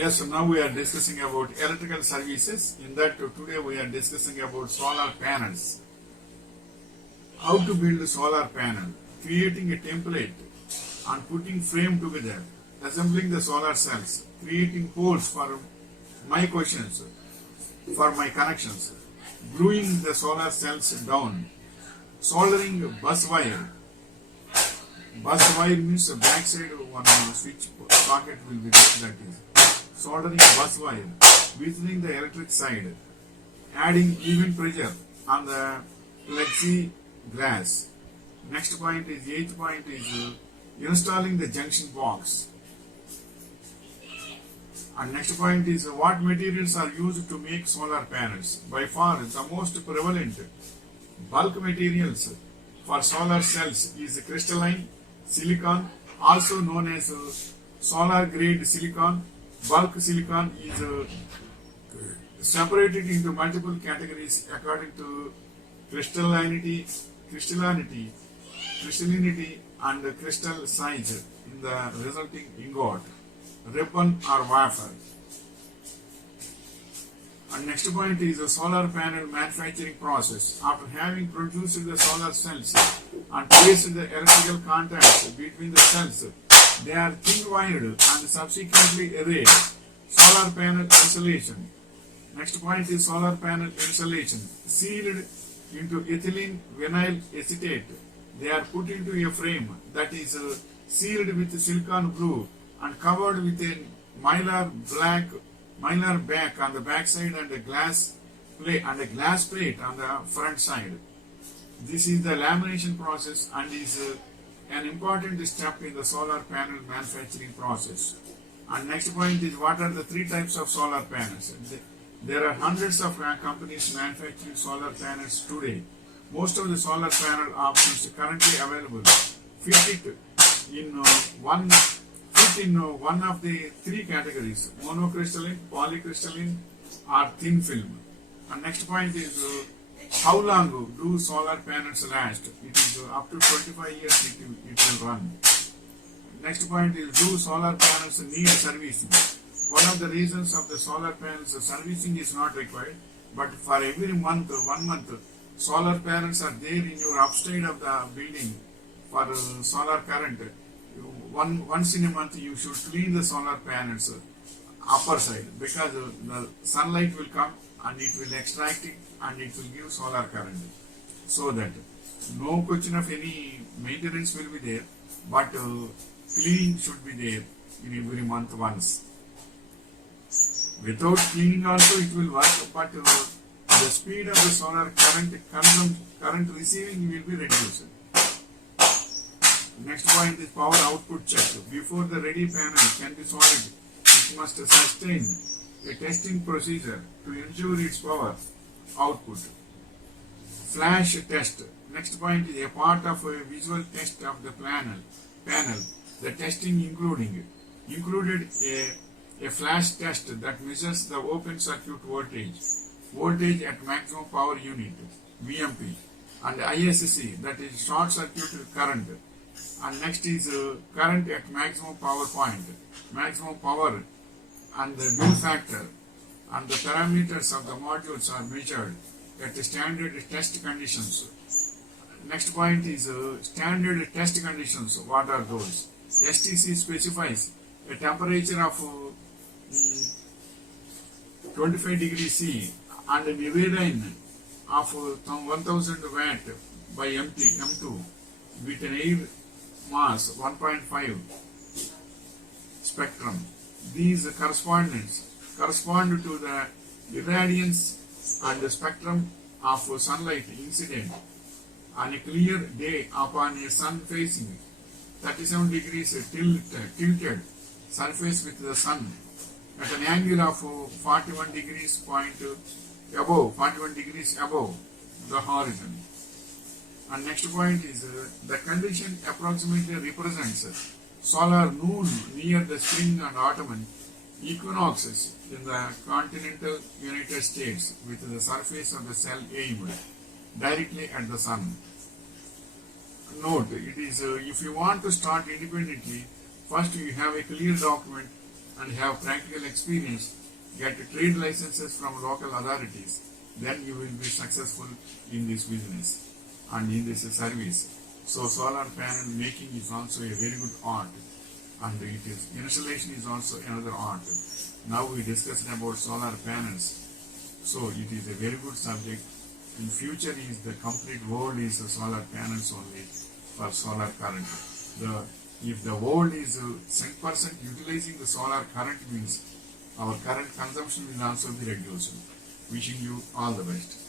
Yes, now we are discussing about electrical services. In that today we are discussing about solar panels. How to build a solar panel, creating a template and putting frame together, assembling the solar cells, creating holes for my questions, for my connections, gluing the solar cells down, soldering bus wire. Bus wire means the backside one switch socket will be there, that is. Soldering bus wire, weakening the electric side, adding even pressure on the plexiglass. Next point is, eighth point is installing the junction box. And next point is what materials are used to make solar panels. By far the most prevalent bulk materials for solar cells is crystalline silicon, also known as solar grade silicon. Bulk silicon is separated into multiple categories according to crystallinity, and crystal size in the resulting ingot, ribbon or wafer. And next point is the solar panel manufacturing process. After having produced the solar cells and placed the electrical contacts between the cells, they are thin wired and subsequently arrayed. Solar panel insulation. Next point is solar panel insulation. Sealed into ethylene vinyl acetate. They are put into a frame that is sealed with silicon glue and covered with a mylar back on the back side and a glass plate on the front side. This is the lamination process and is an important step in the solar panel manufacturing process. And next point is what are the three types of solar panels. There are hundreds of companies manufacturing solar panels today. Most of the solar panel options currently available fit in one of the three categories: monocrystalline, polycrystalline, or thin film. And next point is how long do solar panels last? It is up to 25 years it will run. Next point is, do solar panels need servicing? One of the reasons of the solar panels servicing is not required, but for every month, 1 month, solar panels are there in your upside of the building for solar current. Once in a month you should clean the solar panels upper side, because the sunlight will come and it will extract it and it will give solar current. So that no question of any maintenance will be there, but cleaning should be there in every month once. Without cleaning also it will work, but the speed of the solar current receiving will be reduced. Next point is power output check. Before the ready panel can be soldered, it must sustain a testing procedure to ensure its power output. Flash test. Next point is a part of a visual test of the panel. The testing included a flash test that measures the open circuit voltage at maximum power unit, VMP, and ISC, that is short circuit current. And next is current at maximum power point, maximum power, and the bill factor, and the parameters of the modules are measured at the standard test conditions. Next point is standard test conditions. What are those? STC specifies a temperature of 25 degrees C and an irradiance of 1000 watt by M2 with an air mass 1.5 spectrum. These correspond to the irradiance and the spectrum of sunlight incident on a clear day upon a sun facing 37 degrees tilted surface with the sun at an angle of 41 degrees above the horizon. And next point is the condition approximately represents solar noon near the spring and autumn equinoxes in the continental United States, with the surface of the cell aimed directly at the sun. Note, it is if you want to start independently, first you have a clear document and have practical experience, get trade licenses from local authorities, then you will be successful in this business and in this service. So solar panel making is also a very good art, and it is installation is also another art. Now we discussed about solar panels. So it is a very good subject. In future is the complete world is solar panels only for solar current. If the world is 100% utilizing the solar current means our current consumption will also be reduced. Wishing you all the best.